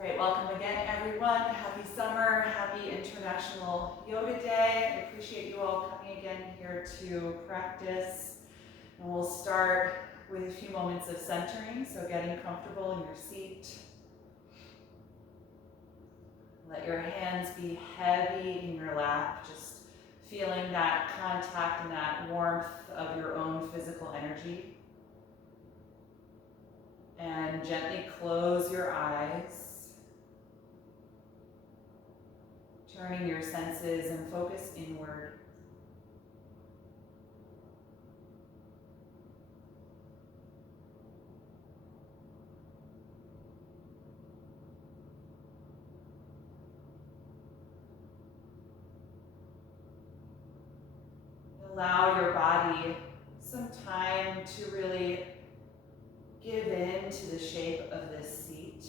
Great, welcome again everyone. Happy summer, happy International Yoga Day. I appreciate you all coming again here to practice. And we'll start with a few moments of centering, so getting comfortable in your seat. Let your hands be heavy in your lap, just feeling that contact and that warmth of your own physical energy. And gently close your eyes. Turning your senses and focus inward. Allow your body some time to really give in to the shape of this seat.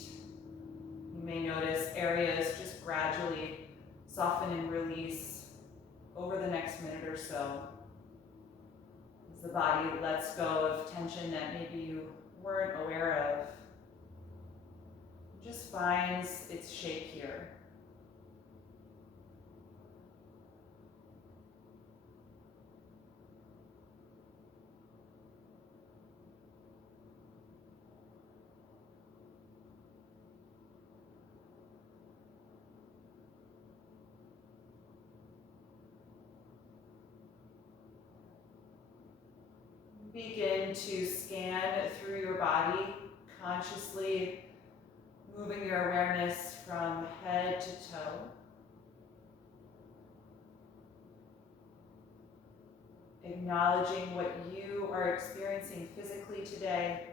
You may notice areas just gradually soften and release over the next minute or so as the body lets go of tension that maybe you weren't aware of. It just finds its shape here. Begin to scan through your body, consciously moving your awareness from head to toe. Acknowledging what you are experiencing physically today.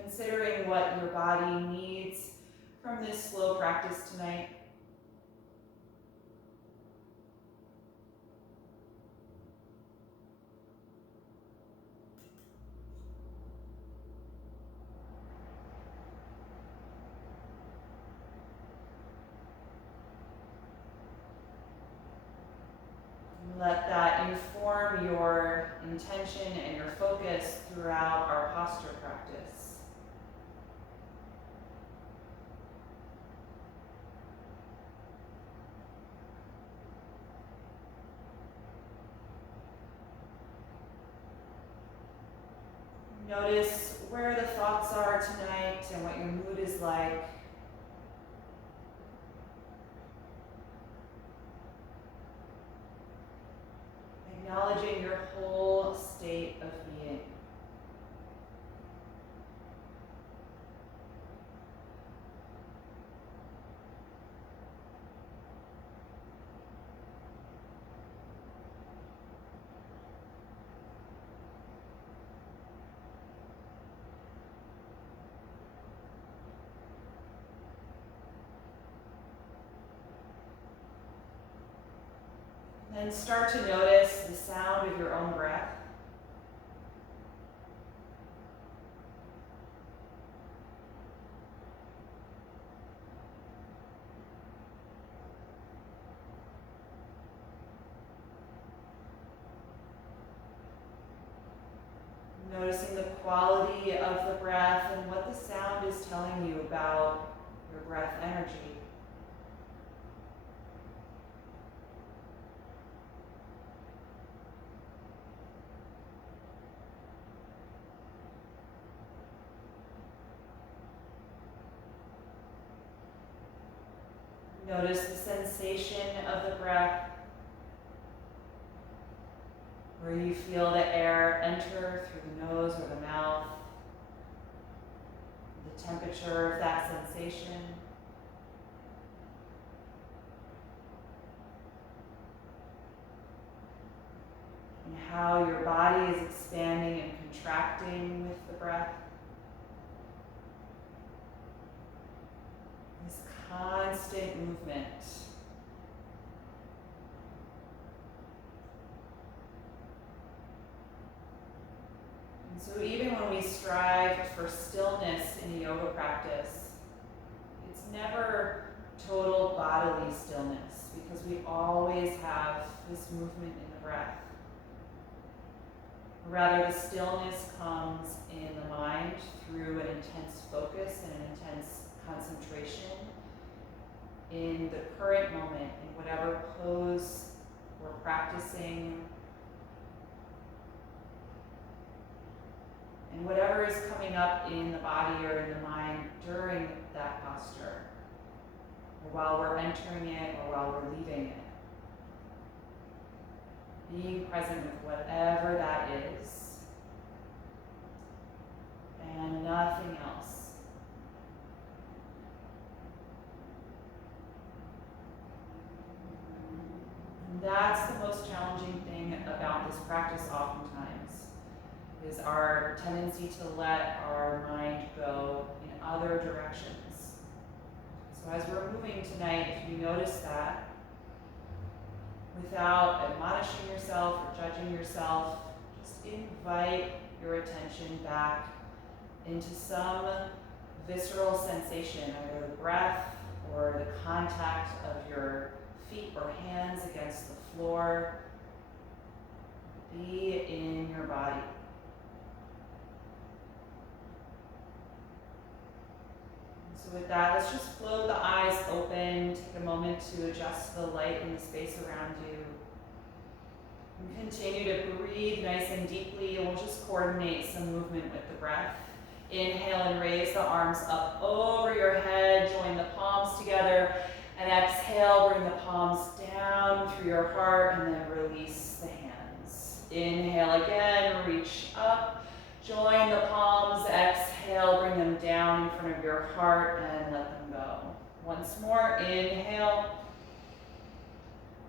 Considering what your body needs from this slow practice tonight. Let that inform your intention and your focus throughout our posture practice. Notice where the thoughts are tonight and what your mood is like. Acknowledging your whole state of being. Then start to notice the sound of your own breath. Noticing the quality of the breath and what the sound is telling you about your breath energy. Notice the sensation of the breath, where you feel the air enter through the nose or the mouth, the temperature of that sensation. And how your body is expanding and contracting with the breath. This constant movement. And so even when we strive for stillness in a yoga practice, it's never total bodily stillness because we always have this movement in the breath. Rather, the stillness comes in the mind through an intense focus and an intense concentration in the current moment, in whatever pose we're practicing, and whatever is coming up in the body or in the mind during that posture, or while we're entering it or while we're leaving it. Being present with whatever that is, and nothing else. And that's the most challenging thing about this practice oftentimes, is our tendency to let our mind go in other directions. So as we're moving tonight, if you notice that, without admonishing yourself or judging yourself, just invite your attention back into some visceral sensation, either the breath or the contact of your feet or hands against the floor. Be in your body. So with that, let's just float the eyes open, take a moment to adjust the light in the space around you. And continue to breathe nice and deeply, and we'll just coordinate some movement with the breath. Inhale and raise the arms up over your head, join the palms together, and exhale, bring the palms down through your heart, and then release the hands. Inhale again, reach up. Join the palms, exhale, bring them down in front of your heart and let them go. Once more, inhale,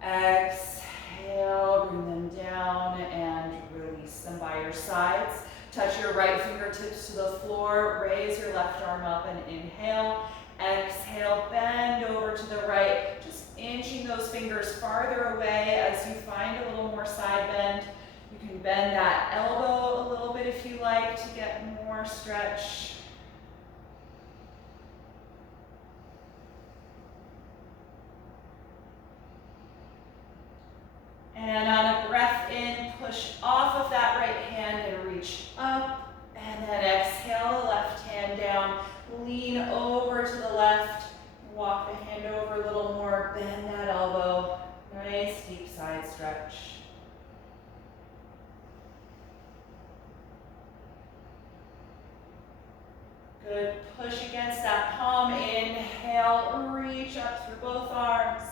exhale, bring them down and release them by your sides. Touch your right fingertips to the floor, raise your left arm up and inhale. Exhale, bend over to the right, just inching those fingers farther away as you find a little more side bend. You can bend that elbow a little bit if you like to get more stretch. And on a breath in, push off of that right hand and reach up. And then exhale the left hand down. Lean over to the left. Walk the hand over a little more. Bend that elbow. Nice deep side stretch. Good. Push against that palm. Inhale, reach up through both arms.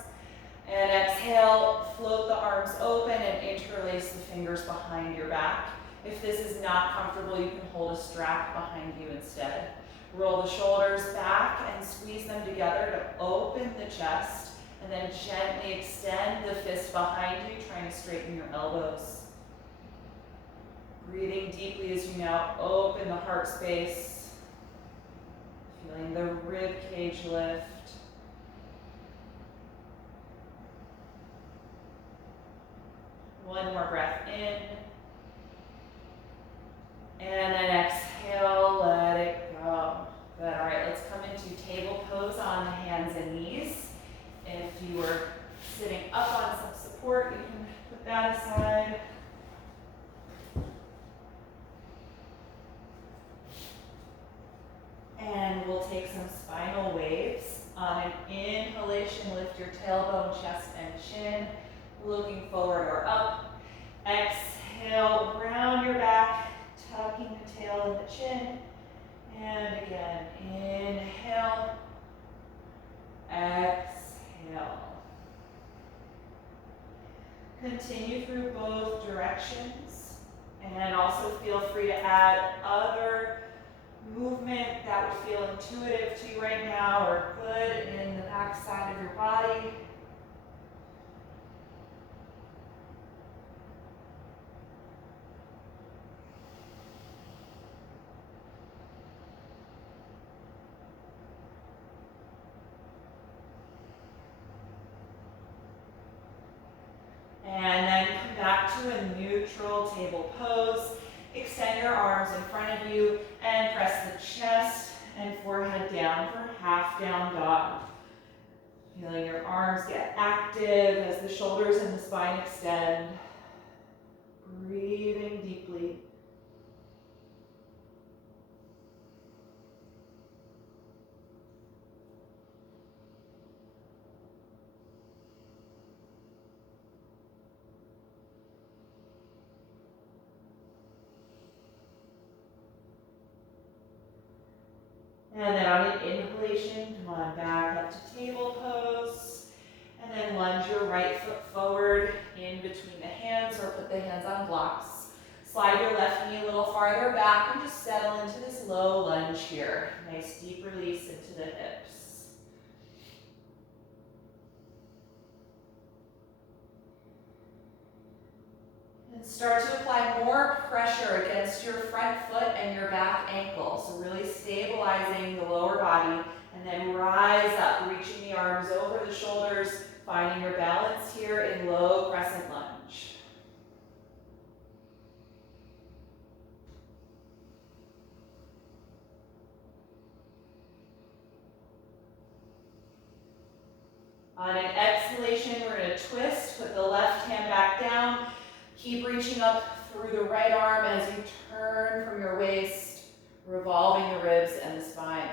And exhale, float the arms open and interlace the fingers behind your back. If this is not comfortable, you can hold a strap behind you instead. Roll the shoulders back and squeeze them together to open the chest. And then gently extend the fist behind you, trying to straighten your elbows. Breathing deeply as you now open the heart space. Feeling the rib cage lift. One more breath in. And then exhale, let it go. Good, all right, let's come into table pose on the hands and knees. If you were sitting up on some support, you can put that aside. And we'll take some spinal waves. On an inhalation, lift your tailbone, chest, and chin, looking forward or up. Exhale, round your back, tucking the tail and the chin. And again, inhale, exhale. Continue through both directions, and also feel free to add other movement that would feel intuitive to you right now or good in the back side of your body. And then come back to a neutral table pose. Extend your arms in front of you and press the chest and forehead down for half down dog. Feeling your arms get active as the shoulders and the spine extend. Breathing deeply. And then on an inhalation, come on back up to table pose. And then lunge your right foot forward in between the hands or put the hands on blocks. Slide your left knee a little farther back and just settle into this low lunge here. Nice deep release into the hips. And start to apply more pressure against your front foot and your back ankle. So really stabilizing the lower body, and then rise up, reaching the arms over the shoulders, finding your balance here in low crescent lunge. On an exhalation, we're going to twist, put the left hand back down. Keep reaching up through the right arm as you turn from your waist, revolving the ribs and the spine.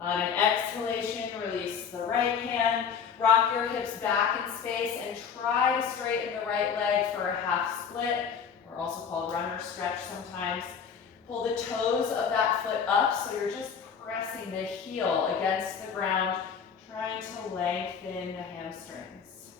On an exhalation, release the right hand. Rock your hips back in space and try to straighten the right leg for a half split, or also called runner stretch sometimes. Pull the toes of that foot up so you're just pressing the heel against the ground, trying to lengthen the hamstrings.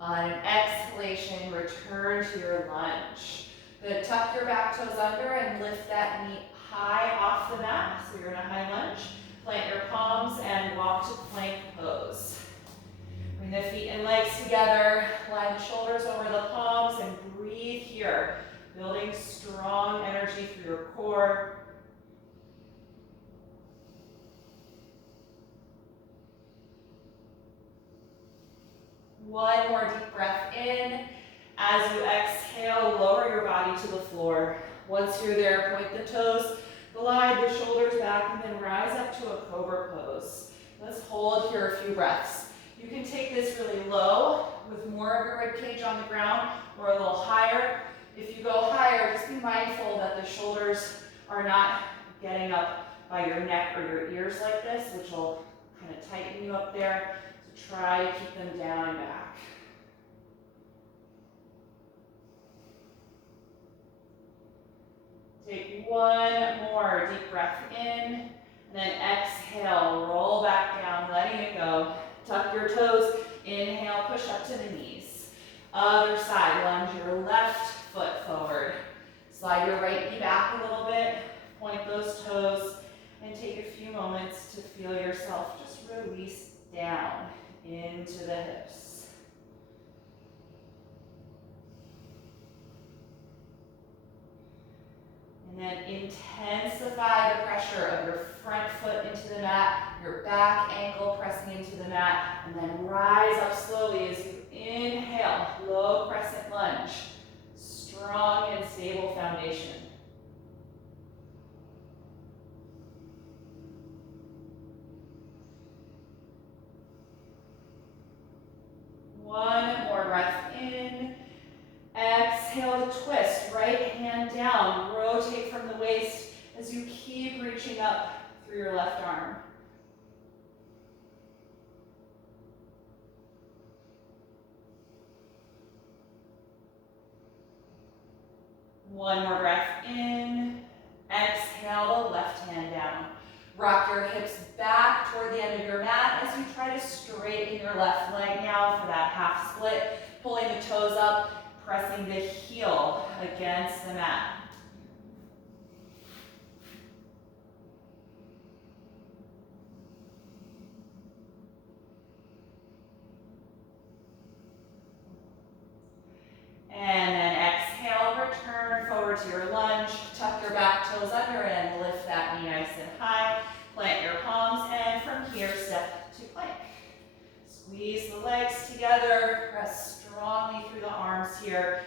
On an exhalation, return to your lunge. Good, tuck your back toes under and lift that knee high off the mat. So you're in a high lunge. Plant your palms and walk to plank pose. Bring the feet and legs together, line the shoulders over the palms, and breathe here, building strong energy through your core. One more deep breath in. As you exhale, lower your body to the floor. Once you're there, point the toes, glide the shoulders back, and then rise up to a Cobra pose. Let's hold here a few breaths. You can take this really low with more of your rib cage on the ground, or a little higher. If you go higher, just be mindful that the shoulders are not getting up by your neck or your ears like this, which will kind of tighten you up there. So try to keep them down and back. Take one more deep breath in, and then exhale, roll back down, letting it go. Tuck your toes, inhale, push up to the knees. Other side, lunge your left foot forward. Slide your right knee back a little bit, point those toes, and take a few moments to feel yourself just release down into the hips. And then intensify the pressure of your front foot into the mat, your back ankle pressing into the mat, and then rise up slowly as you inhale, low crescent lunge, strong and stable foundation. One more breath in. Exhale to twist, right hand down, rotate from the waist as you keep reaching up through your left arm. One more breath in. Exhale the left hand down. Rock your hips back toward the end of your mat as you try to straighten your left leg now for that half split, pulling the toes up, pressing the heel against the mat. And then exhale, return forward to your lunge. Tuck your back toes under and lift that knee nice and high. Plant your palms, and from here, step to plank. Squeeze the legs together. Press strongly through the arms here,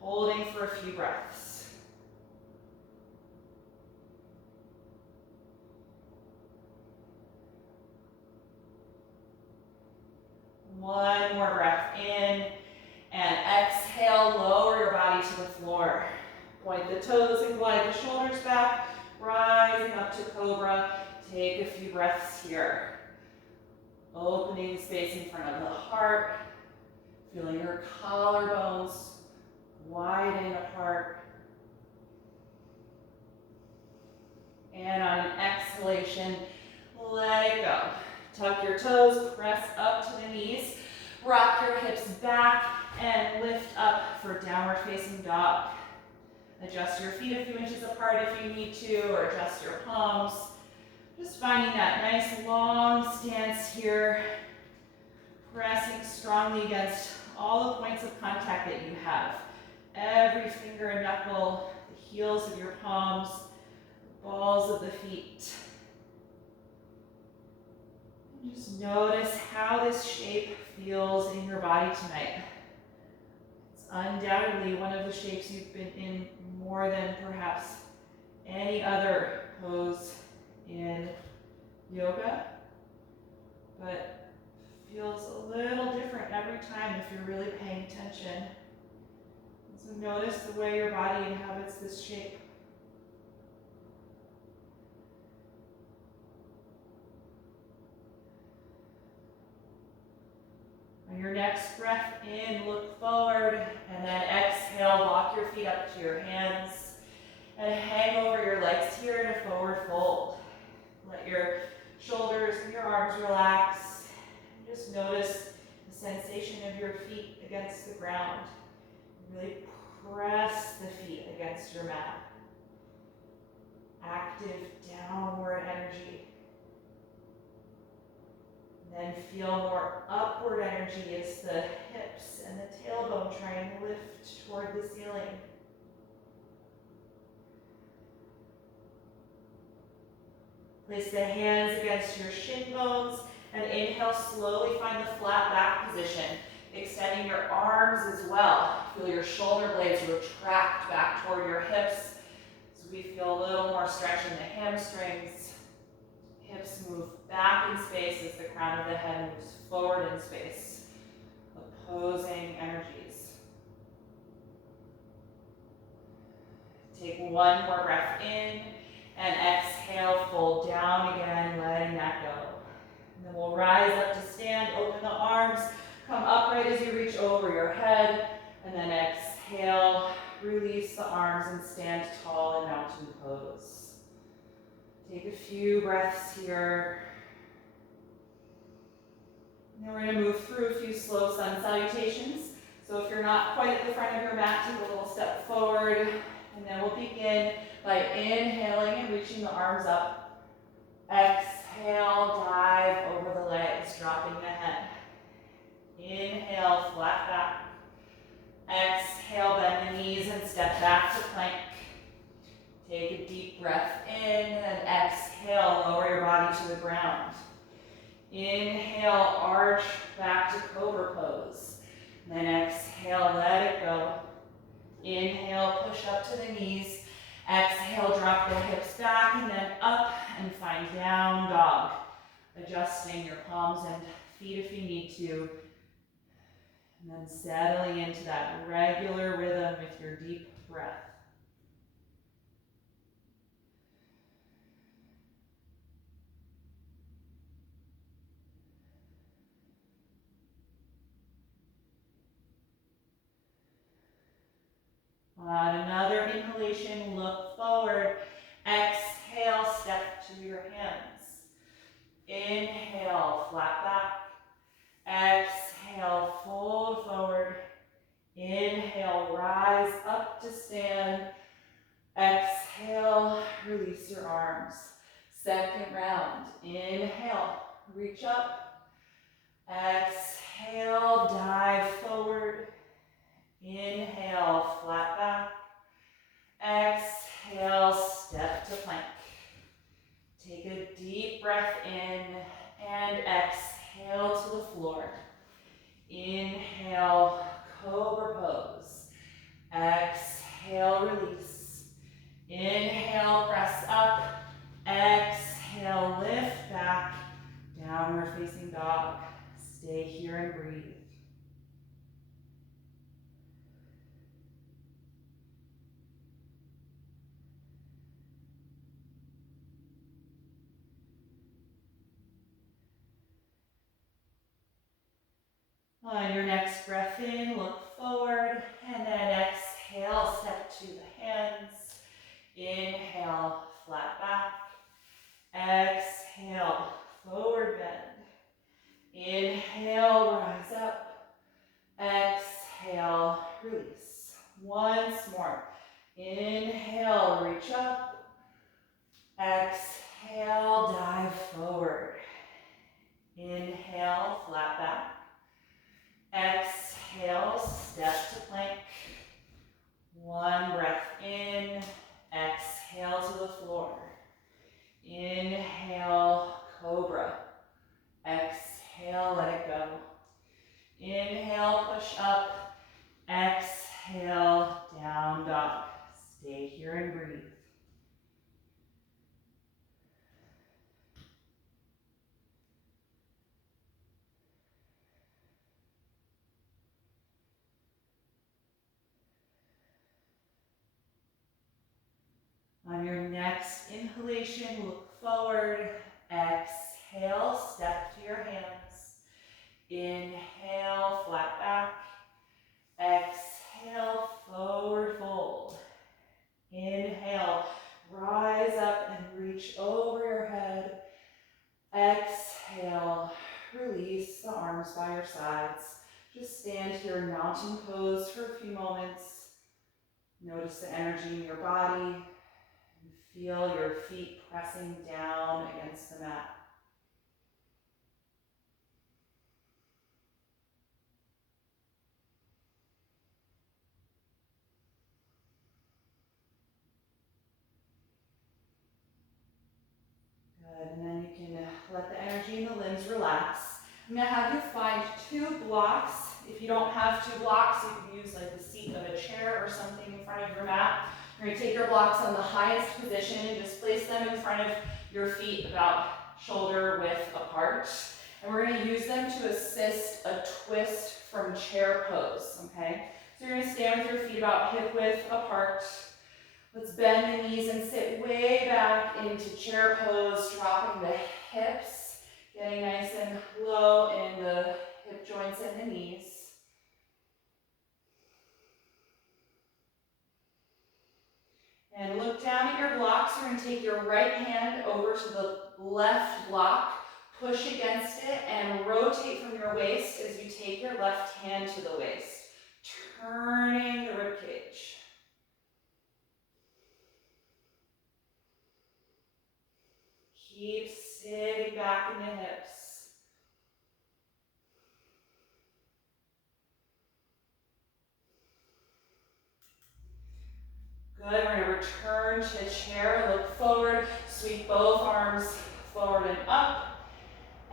holding for a few breaths. One more breath in, and exhale, lower your body to the floor. Point the toes and glide the shoulders back, rising up to Cobra. Take a few breaths here. Opening space in front of the heart, feeling your collarbones widen apart. And on an exhalation, let it go. Tuck your toes, press up to the knees, rock your hips back, and lift up for downward facing dog. Adjust your feet a few inches apart if you need to, or adjust your palms. Just finding that nice long stance here, pressing strongly against all the points of contact that you have. Every finger and knuckle, the heels of your palms, balls of the feet. And just notice how this shape feels in your body tonight. It's undoubtedly one of the shapes you've been in more than perhaps any other pose in yoga, but feels a little different every time if you're really paying attention. So notice the way your body inhabits this shape. On your next breath in, look forward, and then exhale, walk your feet up to your hands, and hang over your legs here in a forward fold. Let your shoulders and your arms relax. And just notice the sensation of your feet against the ground. Really press the feet against your mat. Active downward energy. Then feel more upward energy as the hips and the tailbone try and lift toward the ceiling. Place the hands against your shin bones and inhale, slowly find the flat back position, extending your arms as well. Feel your shoulder blades retract back toward your hips. So we feel a little more stretch in the hamstrings. Hips move back in space as the crown of the head moves forward in space. Opposing energies. Take one more breath in and exhale, fold down again, letting that go. And then we'll rise up to stand, open the arms, come upright as you reach over your head, and then exhale, release the arms and stand tall in mountain pose. Take a few breaths here. And then we're going to move through a few slow sun salutations. So if you're not quite at the front of your mat, take a little step forward. And then we'll begin by inhaling and reaching the arms up. Exhale, dive over the legs, dropping the head. Inhale, flat back. Exhale, bend the knees and step back to plank. Take a deep breath in and exhale, lower your body to the ground. Inhale, arch back to Cobra pose. Then exhale, let it go. Inhale, push up to the knees. Exhale, drop the hips back and then up and find down dog. Adjusting your palms and feet if you need to. And then settling into that regular rhythm with your deep breath. On another inhalation, look forward. Exhale, step to your hands. Inhale, flat back. Exhale, fold forward. Inhale, rise up to stand. Exhale, release your arms. Second round. Inhale, reach up. Exhale, dive forward. Inhale, flat back. Exhale, step to plank. Take a deep breath in and exhale to the floor. Inhale, Cobra pose. Exhale, release. Inhale, press up. Exhale, lift back. Downward facing dog. Stay here and breathe. On your next breath in, look forward, and then exhale, step to the hands. Inhale, flat back. Exhale, forward bend. Inhale, rise up. Exhale, release. Once more. Inhale, reach up. Exhale, dive forward. Inhale, flat back. Exhale, step to plank. One breath in. Exhale to the floor. Inhale, Cobra. Exhale, let it go. Inhale, push up. Exhale, down dog. Stay here and breathe. On your next inhalation, look forward. Exhale, step to your hands. Inhale, flat back. Exhale, forward fold. Inhale, rise up and reach over your head. Exhale, release the arms by your sides. Just stand here in mountain pose for a few moments. Notice the energy in your body. Feel your feet pressing down against the mat. Good, and then you can let the energy in the limbs relax. I'm going to have you find 2 blocks. If you don't have 2 blocks, you can use like the seat of a chair or something in front of your mat. You're going to take your blocks on the highest position and just place them in front of your feet about shoulder width apart. And we're going to use them to assist a twist from chair pose, okay? So you're going to stand with your feet about hip width apart. Let's bend the knees and sit way back into chair pose, dropping the hips, getting nice and low in the hip joints and the knees. And look down at your blocks. You're going to take your right hand over to the left block, push against it, and rotate from your waist as you take your left hand to the waist, turning the ribcage. Keep sitting back in the hips. Good, we're going to return to chair, look forward, sweep both arms forward and up.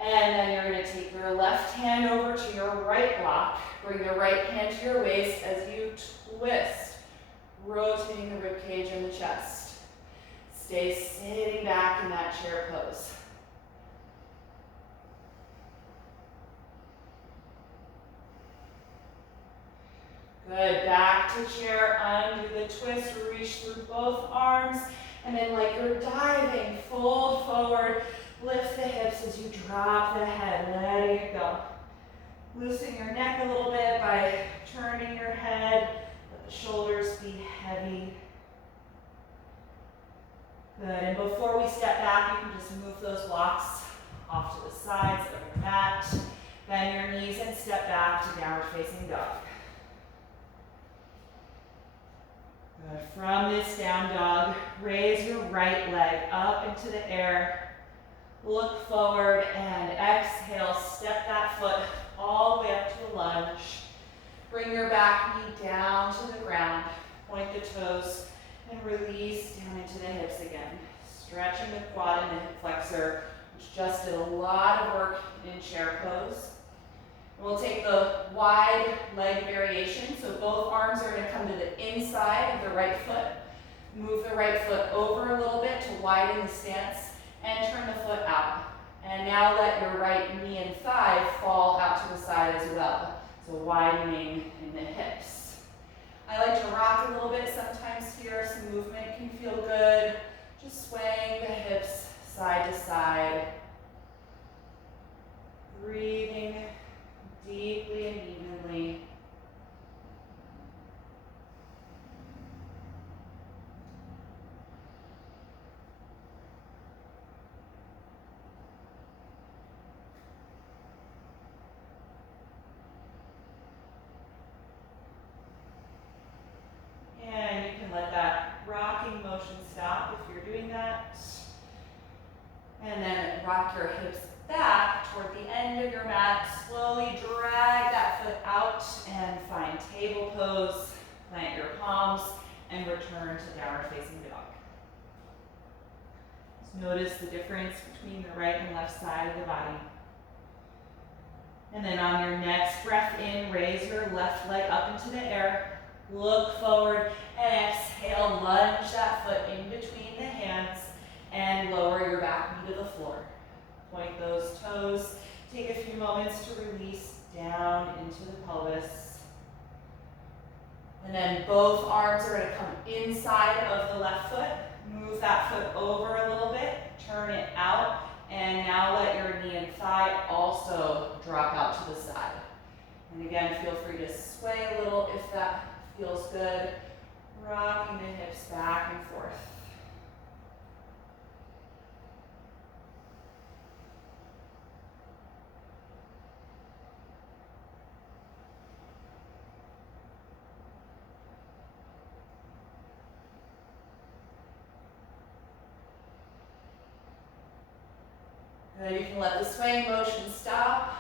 And then you're going to take your left hand over to your right block. Bring the right hand to your waist as you twist, rotating the ribcage and the chest. Stay sitting back in that chair pose. Good, back to chair, undo the twist, reach through both arms, and then like you're diving, fold forward, lift the hips as you drop the head, letting it go. Loosen your neck a little bit by turning your head, let the shoulders be heavy. Good, and before we step back, you can just move those blocks off to the sides of your mat, bend your knees and step back to downward facing dog. Good. From this down dog, raise your right leg up into the air. Look forward and exhale. Step that foot all the way up to a lunge. Bring your back knee down to the ground. Point the toes and release down into the hips again. Stretching the quad and the hip flexor, which just did a lot of work in chair pose. We'll take the wide leg variation, so both arms are going to come to the inside of the right foot. Move the right foot over a little bit to widen the stance and turn the foot out. And now let your right knee and thigh fall out to the side as well, so widening in the hips. I like to rock a little bit sometimes here, some movement can feel good. Just swaying the hips side to side. Breathing deeply and palms, and return to downward facing dog. Just notice the difference between the right and left side of the body. And then on your next breath in, raise your left leg up into the air. Look forward and exhale, lunge that foot in between the hands and lower your back knee to the floor. Point those toes. Take a few moments to release down into the pelvis. And then both arms are going to come inside of the left foot. Move that foot over a little bit, turn it out, and now let your knee and thigh also drop out to the side. And again, feel free to sway a little if that feels good. Rocking the hips back and forth. Good, you can let the swaying motion stop.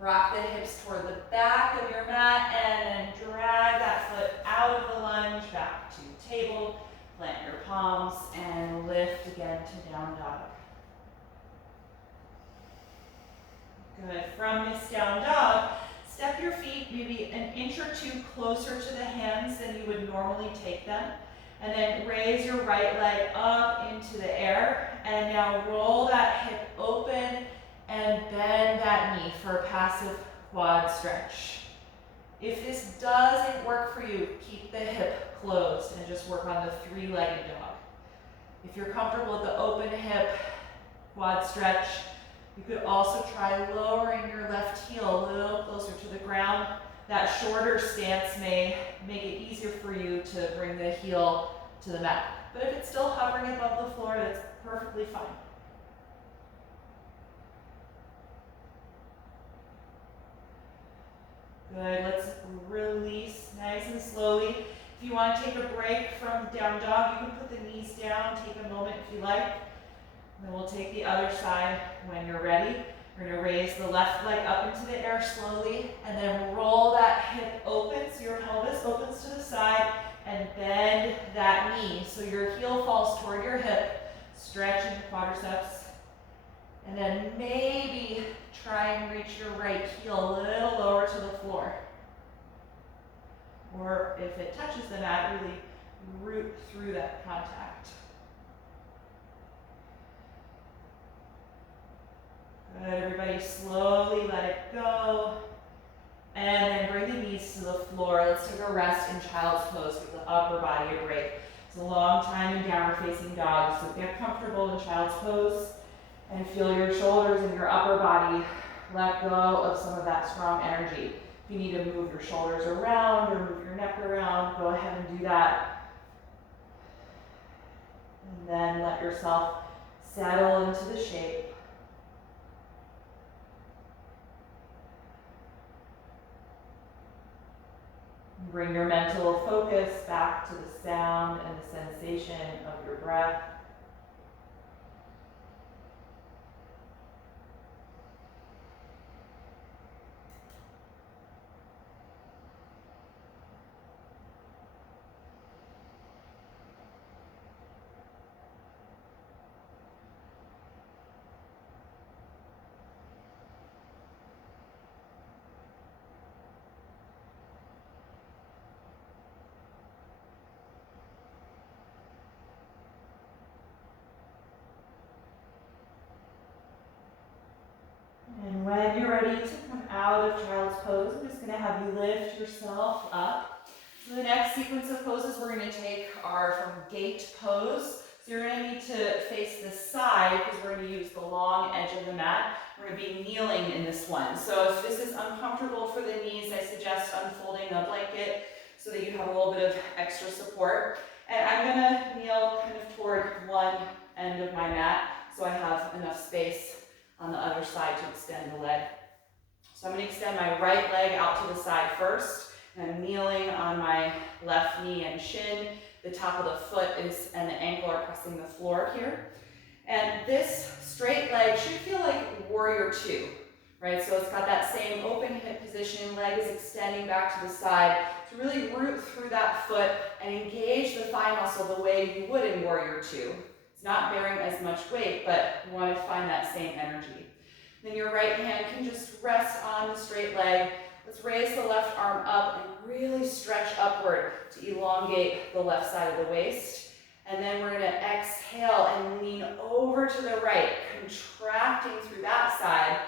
Rock the hips toward the back of your mat and then drag that foot out of the lunge back to table. Plant your palms and lift again to down dog. Good, from this down dog, step your feet maybe an inch or two closer to the hands than you would normally take them. And then raise your right leg up into the air. And now roll that hip open and bend that knee for a passive quad stretch. If this doesn't work for you, keep the hip closed and just work on the three-legged dog. If you're comfortable with the open hip quad stretch, you could also try lowering your left heel a little closer to the ground. That shorter stance may make it easier for you to bring the heel to the mat. But if it's still hovering above the floor, that's perfectly fine. Good, let's release nice and slowly. If you want to take a break from down dog, you can put the knees down, take a moment if you like. And then we'll take the other side when you're ready. We're going to raise the left leg up into the air slowly, and then roll that hip open so your pelvis opens to the side, and bend that knee so your heel falls toward your hip, stretch into quadriceps. And then maybe try and reach your right heel a little lower to the floor. Or if it touches the mat, really root through that contact. Good, everybody slowly let it go. And then bring the knees to the floor. Let's take a rest in child's pose. Give the upper body a break. It's a long time in downward facing dog, so get comfortable in child's pose and feel your shoulders and your upper body let go of some of that strong energy. If you need to move your shoulders around or move your neck around, go ahead and do that. And then let yourself settle into the shape. Bring your mental focus back to the sound and the sensation of your breath. And when you're ready to come out of child's pose, I'm just going to have you lift yourself up. So the next sequence of poses we're going to take are from gate pose. So you're going to need to face the side because we're going to use the long edge of the mat. We're going to be kneeling in this one. So if this is uncomfortable for the knees, I suggest unfolding a blanket so that you have a little bit of extra support. And I'm going to kneel kind of toward one end of my mat so I have enough space on the other side to extend the leg. So I'm going to extend my right leg out to the side first. And I'm kneeling on my left knee and shin. The top of the foot and the ankle are pressing the floor here. And this straight leg should feel like warrior two, right? So it's got that same open hip position, leg is extending back to the side. It's to really root through that foot and engage the thigh muscle the way you would in Warrior Two. It's not bearing as much weight, but you want to find that same energy. Then your right hand can just rest on the straight leg. Let's raise the left arm up and really stretch upward to elongate the left side of the waist. And then we're going to exhale and lean over to the right, contracting through that side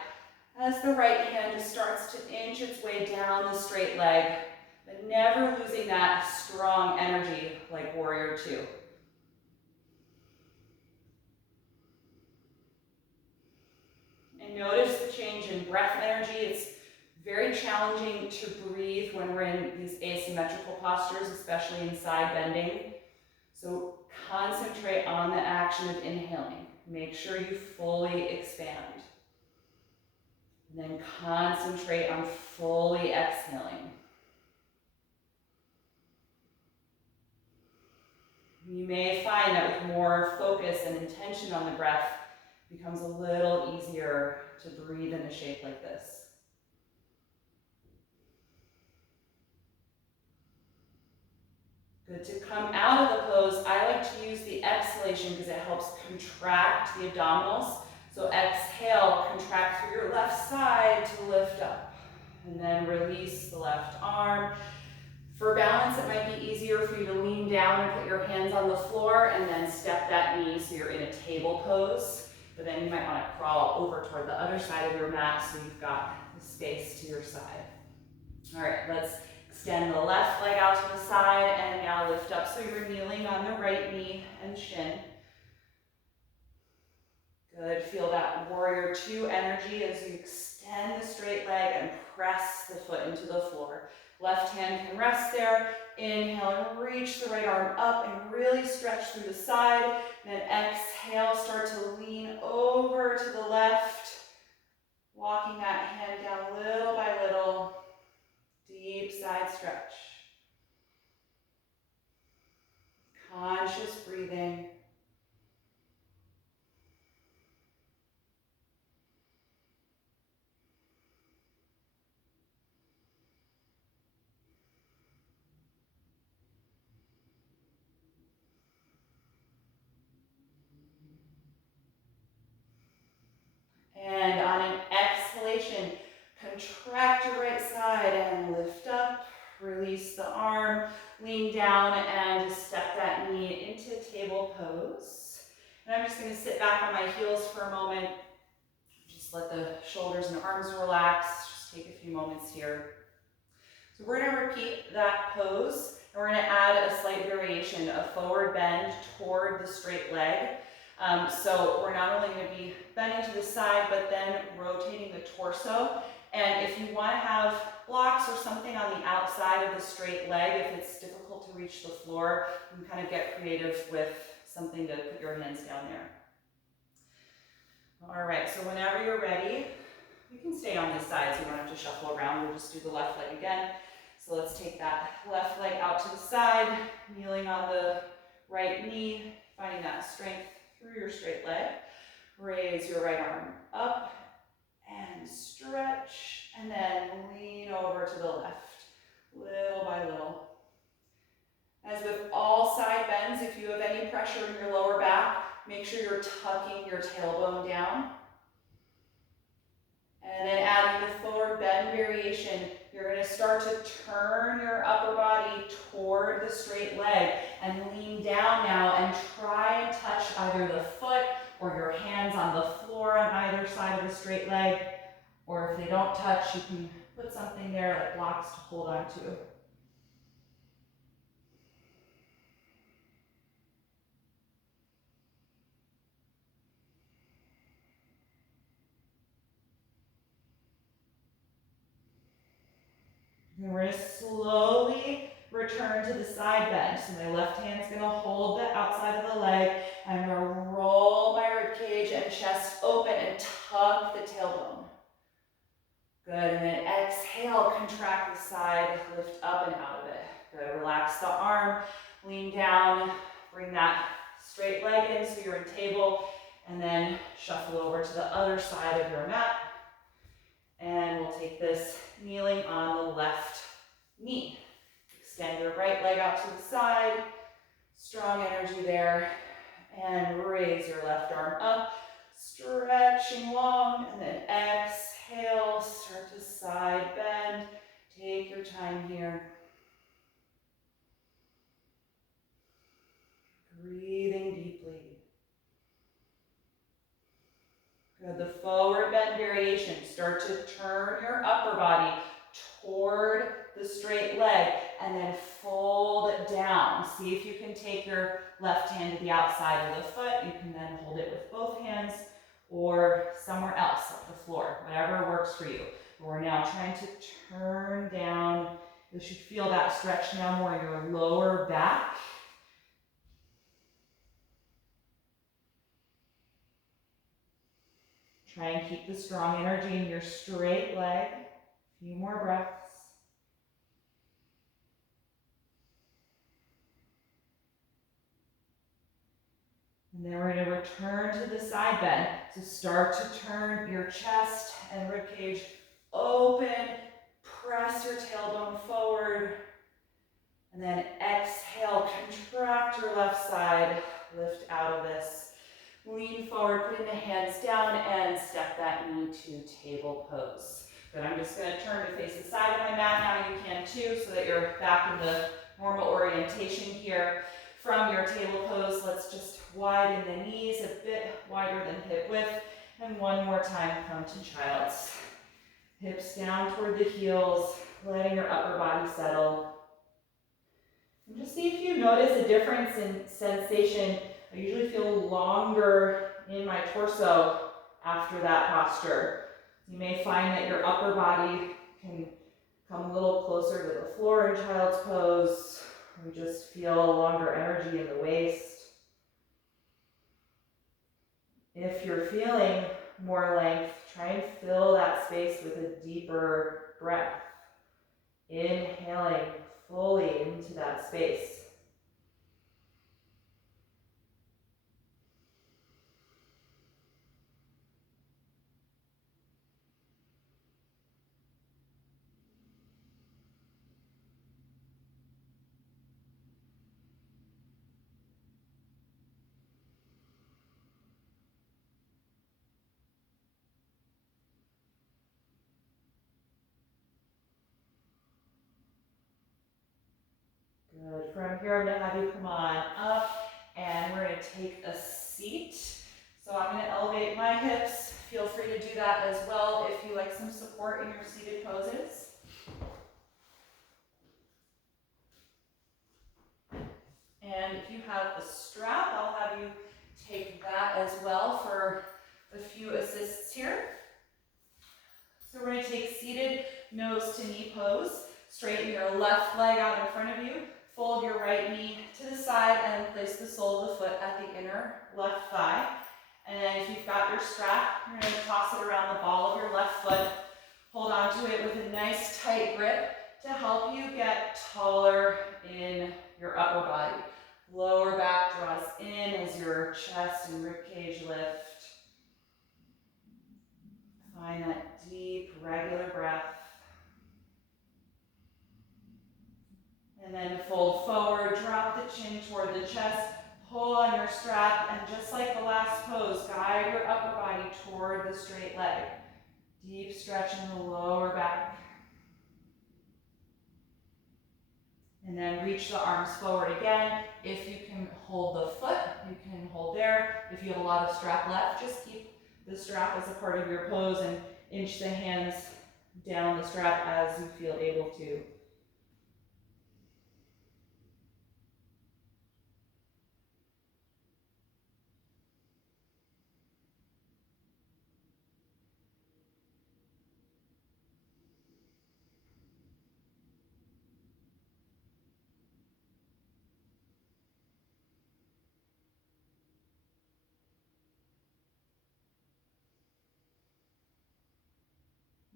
as the right hand just starts to inch its way down the straight leg, but never losing that strong energy like Warrior Two. And notice the change in breath energy. It's very challenging to breathe when we're in these asymmetrical postures, especially in side bending. So concentrate on the action of inhaling. Make sure you fully expand. And then concentrate on fully exhaling. You may find that with more focus and intention on the breath, it becomes a little easier to breathe in a shape like this. Good. To come out of the pose, I like to use the exhalation because it helps contract the abdominals. So exhale, contract through your left side to lift up. And then release the left arm. For balance, it might be easier for you to lean down and put your hands on the floor and then step that knee so you're in a table pose. But then you might want to crawl over toward the other side of your mat so you've got the space to your side. All right, let's extend the left leg out to the side and now lift up so you're kneeling on the right knee and shin. Good, feel that Warrior Two energy as you extend the straight leg and press the foot into the floor. Left hand can rest there. Inhale and reach the right arm up and really stretch through the side. Then exhale, start to lean over to the left. Walking that hand down little by little. Deep side stretch. Conscious breathing. And on an exhalation, contract your right side and lift up. Release the arm, lean down, and just step that knee into table pose. And I'm just going to sit back on my heels for a moment. Just let the shoulders and arms relax. Just take a few moments here. So we're going to repeat that pose, and we're going to add a slight variation, a forward bend toward the straight leg. So we're not only going to be bending to the side, but then rotating the torso. And if you want to have blocks or something on the outside of the straight leg, if it's difficult to reach the floor, you can kind of get creative with something to put your hands down there. All right, so whenever you're ready, you can stay on this side so you don't have to shuffle around. We'll just do the left leg again. So let's take that left leg out to the side, kneeling on the right knee, finding that strength through your straight leg. Raise your right arm up and stretch, and then lean over to the left, little by little. As with all side bends, if you have any pressure in your lower back, make sure you're tucking your tailbone down. And then adding the forward bend variation, you're going to start to turn your upper body toward the straight leg and lean down now and try and touch either the foot or your hands on the floor on either side of the straight leg. Or if they don't touch, you can put something there like blocks to hold on to. And we're going to slowly return to the side bend. So my left hand's going to hold the outside of the leg. I'm going to roll my rib cage and chest open and tuck the tailbone. Good, and then exhale, contract the side, lift up and out of it. Good, relax the arm, lean down, bring that straight leg in so you're in table, and then shuffle over to the other side of your mat. And we'll take this kneeling on the left knee. Extend your right leg out to the side. Strong energy there. And raise your left arm up, stretching long, and then exhale, start to side bend. Take your time here. Breathing deeply. Good, the forward bend variation. Start to turn your upper body toward the straight leg and then fold it down. See if you can take your left hand to the outside of the foot. You can then hold it with both hands or somewhere else, like the floor, whatever works for you. But we're now trying to turn down. You should feel that stretch now more in your lower back. Try and keep the strong energy in your straight leg. A few more breaths. And then we're going to return to the side bend. So start to turn your chest and ribcage open. Press your tailbone forward. And then exhale, contract your left side. Lift out of this. Lean forward, putting the hands down and step that knee to table pose. Good, I'm just going to turn to face the side of my mat now. You can too, so that you're back in the normal orientation here. From your table pose, let's just widen the knees a bit wider than hip width. And one more time, come to child's. Hips down toward the heels, letting your upper body settle. And just see if you notice a difference in sensation. I usually feel longer in my torso after that posture. You may find that your upper body can come a little closer to the floor in child's pose. We just feel longer energy in the waist. If you're feeling more length, try and fill that space with a deeper breath. Inhaling fully into that space. Good. From here, I'm going to have you come on up, and we're going to take a seat. So I'm going to elevate my hips. Feel free to do that as well if you like some support in your seated poses. And if you have a strap, I'll have you take that as well for a few assists here. So we're going to take seated nose to knee pose. Straighten your left leg out in front of you. Fold your right knee to the side and place the sole of the foot at the inner left thigh. And then if you've got your strap, you're going to toss it around the ball of your left foot. Hold onto it with a nice tight grip to help you get taller in your upper body. Lower back draws in as your chest and ribcage lift. Find that deep, regular breath. And then fold forward, drop the chin toward the chest, pull on your strap, and just like the last pose, guide your upper body toward the straight leg. Deep stretch in the lower back. And then reach the arms forward again. If you can hold the foot, you can hold there. If you have a lot of strap left, just keep the strap as a part of your pose and inch the hands down the strap as you feel able to.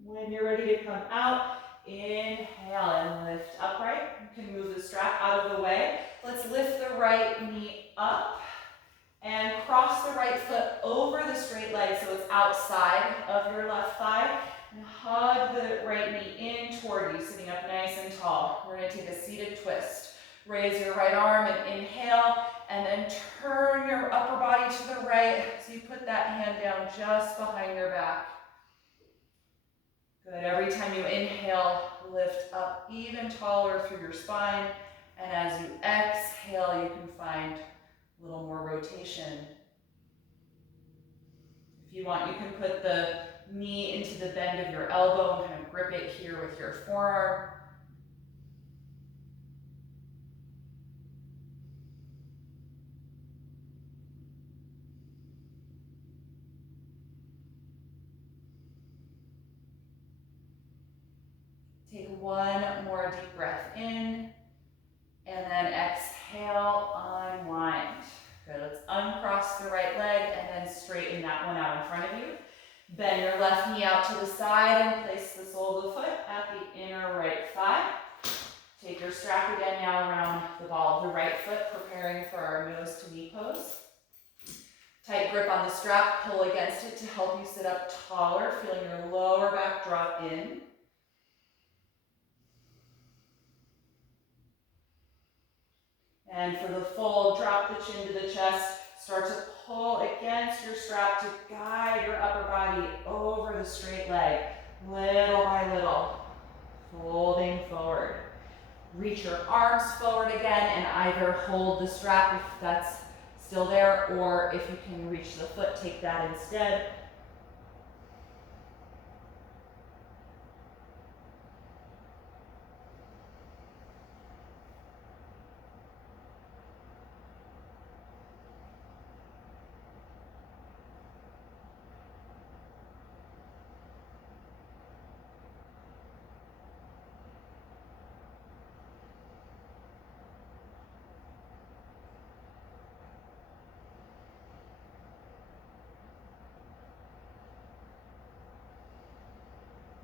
When you're ready to come out, inhale and lift upright. You can move the strap out of the way. Let's lift the right knee up and cross the right foot over the straight leg so it's outside of your left thigh. And hug the right knee in toward you, sitting up nice and tall. We're going to take a seated twist. Raise your right arm and inhale, and then turn your upper body to the right so you put that hand down just behind your back. Good. Every time you inhale, lift up even taller through your spine. And as you exhale, you can find a little more rotation. If you want, you can put the knee into the bend of your elbow and kind of grip it here with your forearm. Take one more deep breath in, and then exhale, unwind. Good, let's uncross the right leg and then straighten that one out in front of you. Bend your left knee out to the side and place the sole of the foot at the inner right thigh. Take your strap again now around the ball of the right foot, preparing for our nose to knee pose. Tight grip on the strap, pull against it to help you sit up taller, feeling your lower back drop in. And for the full, drop the chin to the chest. Start to pull against your strap to guide your upper body over the straight leg, little by little, folding forward. Reach your arms forward again and either hold the strap if that's still there, or if you can reach the foot, take that instead.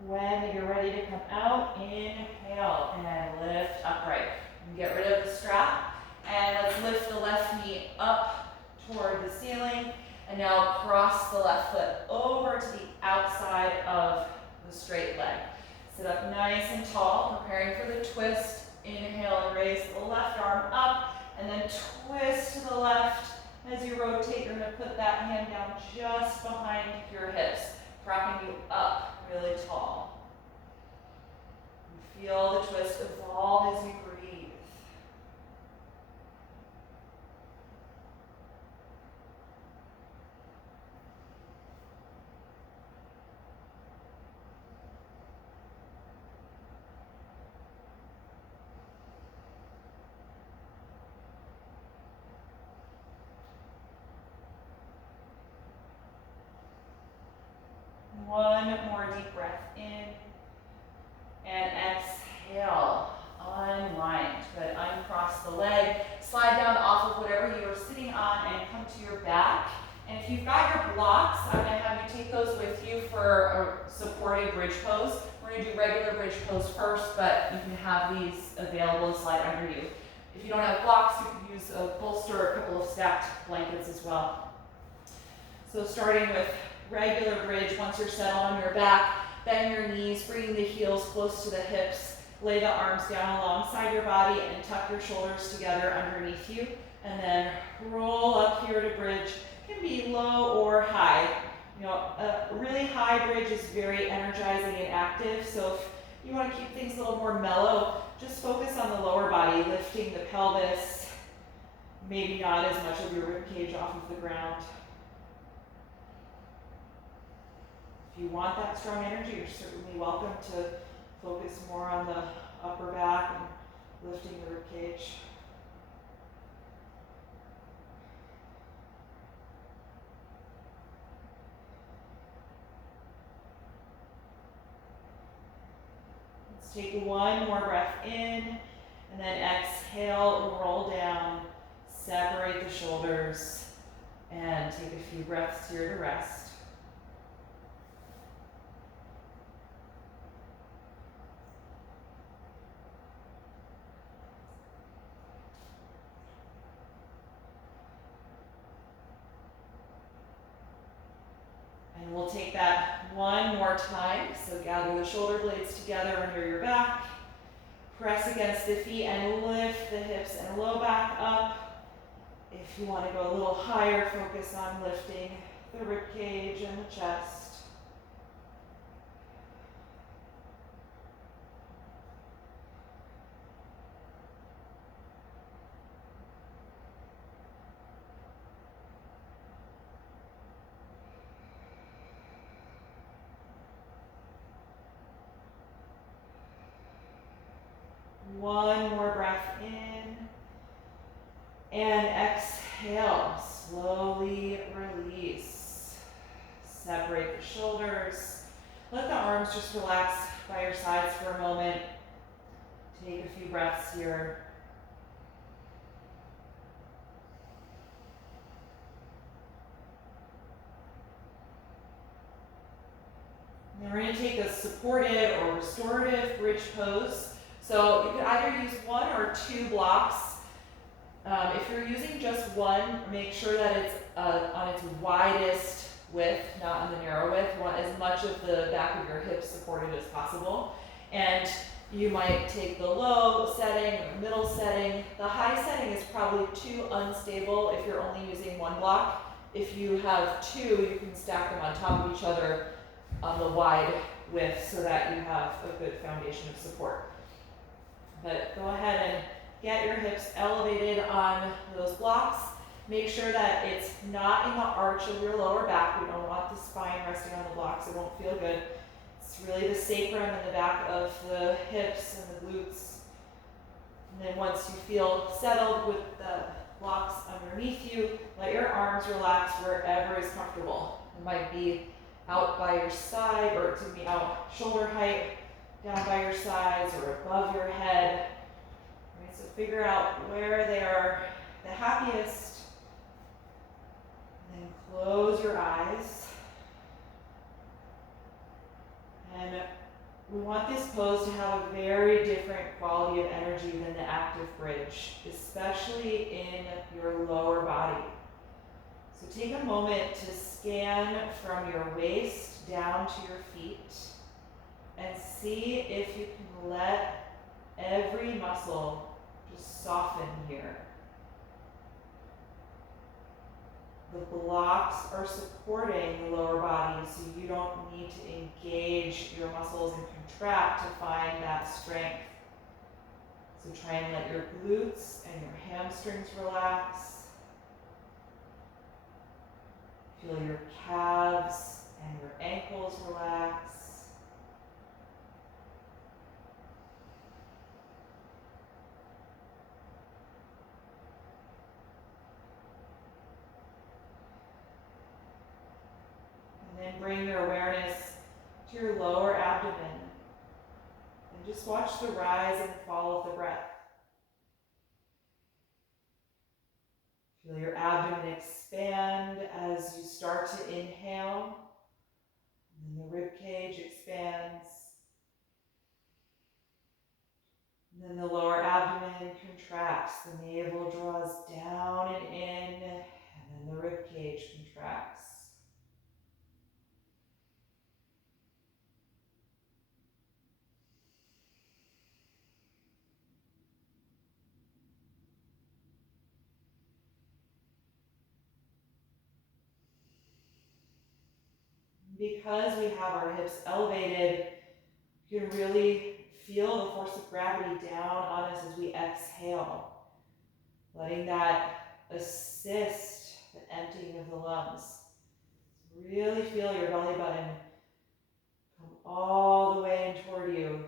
When you're ready to come out, inhale and lift upright. And get rid of the strap, and let's lift the left knee up toward the ceiling, and now cross the left foot over to the outside of the straight leg. Sit up nice and tall, preparing for the twist. Inhale and raise the left arm up, and then twist to the left. As you rotate, you're going to put that hand down just behind your hips, propping you up really tall. And feel the twist evolve as you breathe. One more deep breath in, and exhale, unwind. Good, uncross the leg, slide down off of whatever you are sitting on and come to your back. And if you've got your blocks, I'm going to have you take those with you for a supported bridge pose. We're going to do regular bridge pose first, but you can have these available to slide under you. If you don't have blocks, you can use a bolster or a couple of stacked blankets as well. So starting with regular bridge, once you're settled on your back, bend your knees, bringing the heels close to the hips, lay the arms down alongside your body and tuck your shoulders together underneath you, and then roll up here to bridge. It can be low or high. You know, a really high bridge is very energizing and active, so if you want to keep things a little more mellow, just focus on the lower body, lifting the pelvis, maybe not as much of your rib cage off of the ground. If you want that strong energy, you're certainly welcome to focus more on the upper back and lifting the rib cage. Let's take one more breath in, and then exhale, roll down, separate the shoulders, and take a few breaths here to rest. And we'll take that one more time. So gather the shoulder blades together under your back. Press against the feet and lift the hips and low back up. If you want to go a little higher, focus on lifting the rib cage and the chest. One more breath in. And exhale, slowly release. Separate the shoulders. Let the arms just relax by your sides for a moment. Take a few breaths here. And we're going to take a supported or restorative bridge pose. So you could either use one or two blocks. If you're using just one, make sure that it's on its widest width, not on the narrow width. You want as much of the back of your hips supported as possible. And you might take the low setting or the middle setting. The high setting is probably too unstable if you're only using one block. If you have two, you can stack them on top of each other on the wide width so that you have a good foundation of support. But go ahead and get your hips elevated on those blocks. Make sure that it's not in the arch of your lower back. We don't want the spine resting on the blocks. It won't feel good. It's really the sacrum and the back of the hips and the glutes. And then once you feel settled with the blocks underneath you, let your arms relax wherever is comfortable. It might be out by your side, or to be out shoulder height, down by your sides, or above your head. Right, so figure out where they are the happiest. And then close your eyes. And we want this pose to have a very different quality of energy than the active bridge, especially in your lower body. So take a moment to scan from your waist down to your feet and see if you can let every muscle just soften here. The blocks are supporting the lower body, so you don't need to engage your muscles and contract to find that strength. So try and let your glutes and your hamstrings relax. Feel your calves and your ankles relax. And then bring your awareness to your lower abdomen. And just watch the rise and fall of the breath. Feel your abdomen expand as you start to inhale. And then the rib cage expands. And then the lower abdomen contracts. The navel draws down and in. And then the rib cage contracts. Because we have our hips elevated, you can really feel the force of gravity down on us as we exhale, letting that assist the emptying of the lungs. Really feel your belly button come all the way in toward you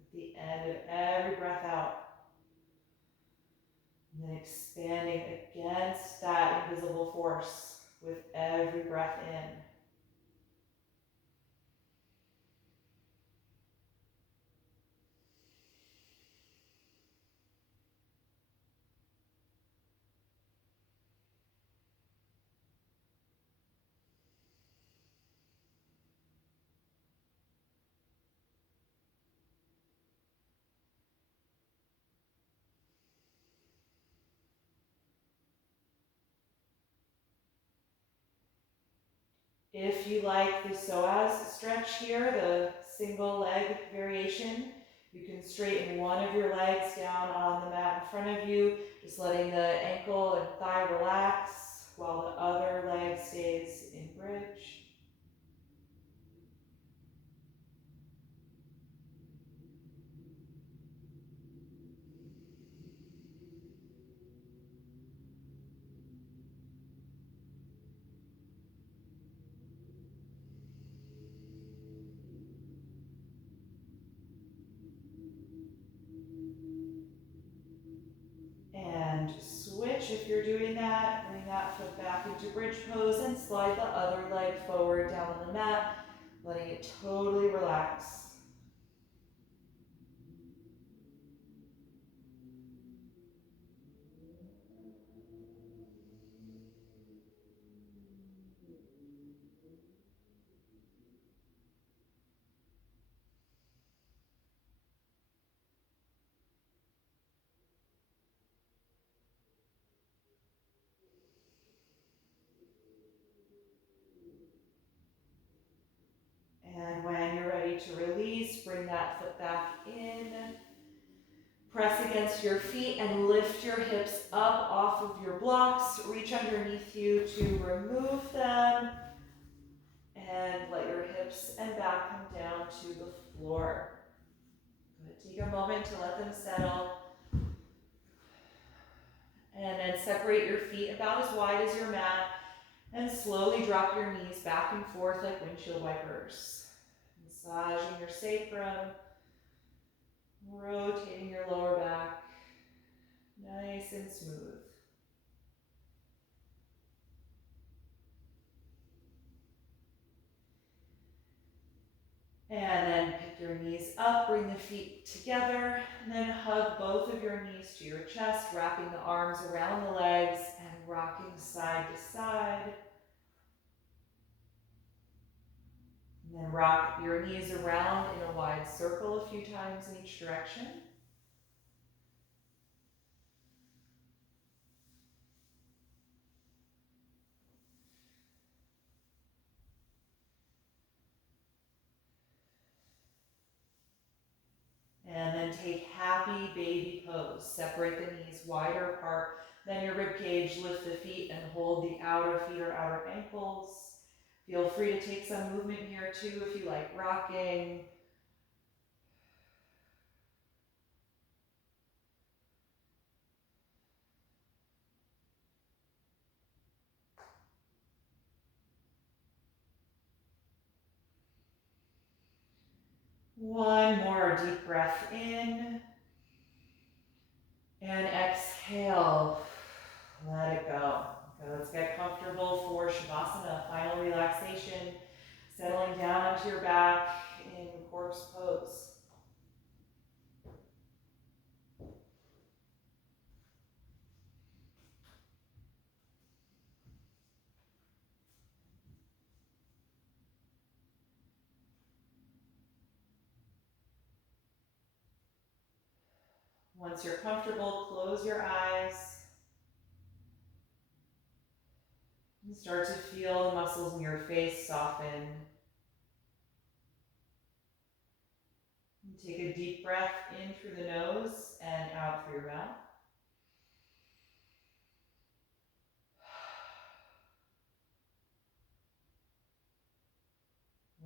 at the end of every breath out. And then expanding against that invisible force with every breath in. If you like the psoas stretch here, the single leg variation, you can straighten one of your legs down on the mat in front of you, just letting the ankle and thigh relax while the other leg stays in bridge. And switch if you're doing that. Bring that foot back into bridge pose and slide the other leg forward down on the mat, letting it totally relax. And when you're ready to release, bring that foot back in. Press against your feet and lift your hips up off of your blocks. Reach underneath you to remove them. And let your hips and back come down to the floor. Good. Take a moment to let them settle. And then separate your feet about as wide as your mat. And slowly drop your knees back and forth like windshield wipers. Massaging your sacrum. Rotating your lower back. Nice and smooth. And then pick your knees up, bring the feet together, and then hug both of your knees to your chest, wrapping the arms around the legs and rocking side to side. And then rock your knees around in a wide circle a few times in each direction. And then take happy baby pose. Separate the knees wider apart than your rib cage. Lift the feet and hold the outer feet or outer ankles. Feel free to take some movement here too if you like rocking. One more deep breath in. And exhale. Let it go. Okay, let's get comfortable for Shavasana, final relaxation. Settling down onto your back in corpse pose. Once you're comfortable, close your eyes. And start to feel the muscles in your face soften. And take a deep breath in through the nose and out through your mouth.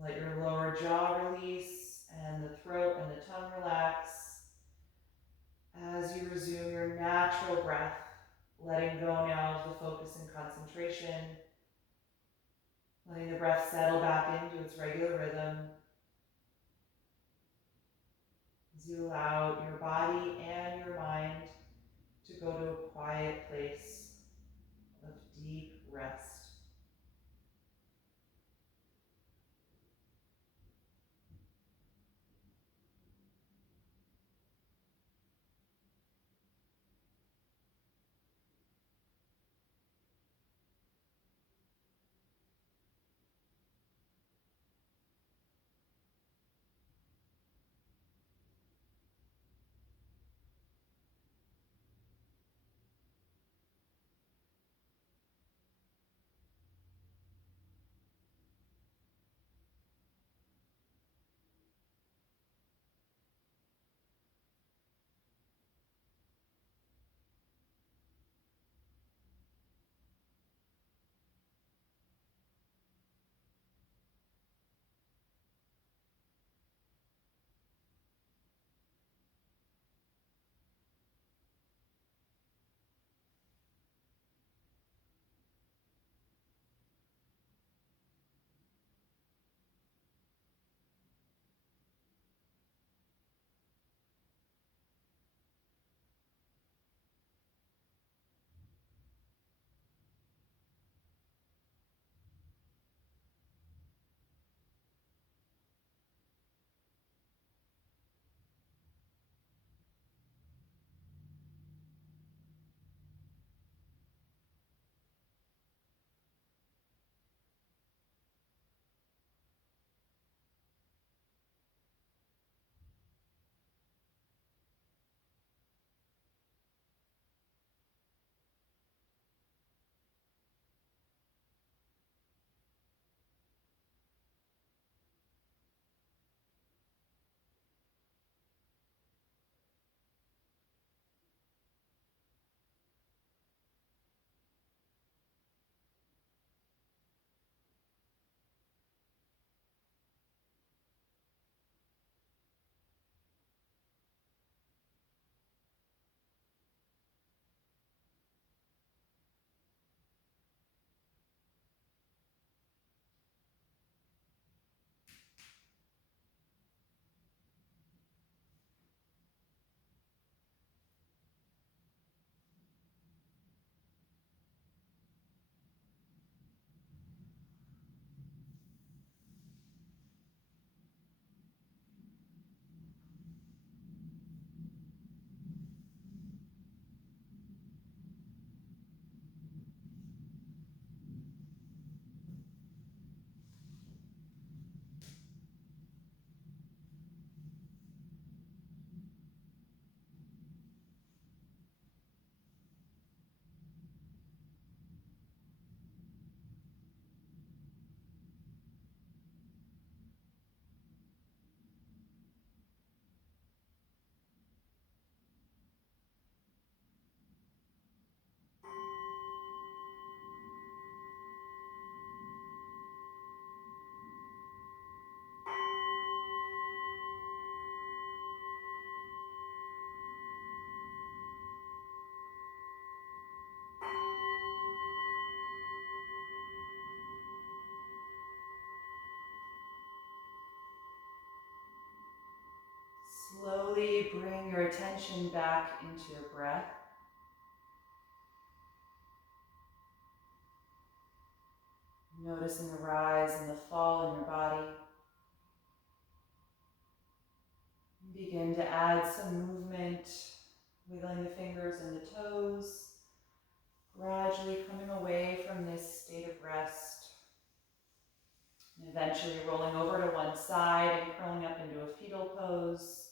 Let your lower jaw release and the throat and the tongue relax as you resume your natural breath, letting go now of the focus and concentration, letting the breath settle back into its regular rhythm as you allow your body and your mind to go to a quiet place of deep rest. slowly bring your attention back into your breath. Noticing the rise and the fall in your body. Begin to add some movement, wiggling the fingers and the toes, gradually coming away from this state of rest, and eventually rolling over to one side and curling up into a fetal pose.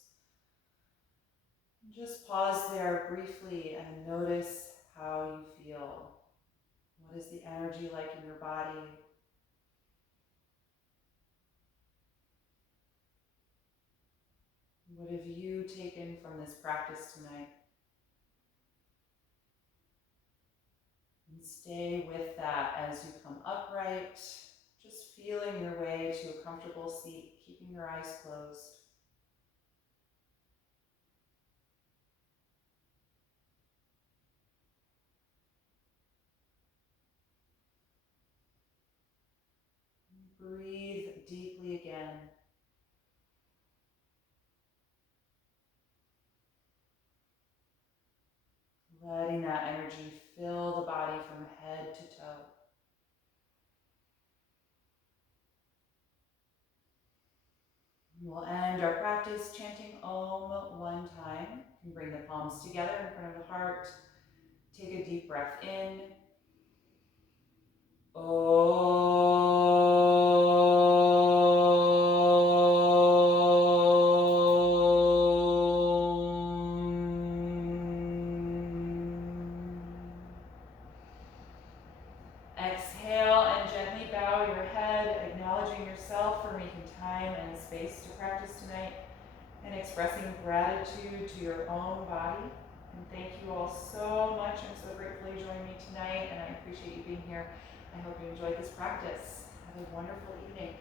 Just pause there briefly and notice how you feel. What is the energy like in your body? What have you taken from this practice tonight? And stay with that as you come upright, just feeling your way to a comfortable seat, keeping your eyes closed. Breathe deeply again. Letting that energy fill the body from head to toe. We'll end our practice chanting Om one time. You can bring the palms together in front of the heart. Take a deep breath in. Exhale and gently bow your head, acknowledging yourself for making time and space to practice tonight, and expressing gratitude to your own body. And thank you all so much. I'm so grateful you joined me tonight, and I appreciate you being here. I hope you enjoyed this practice. Have a wonderful evening.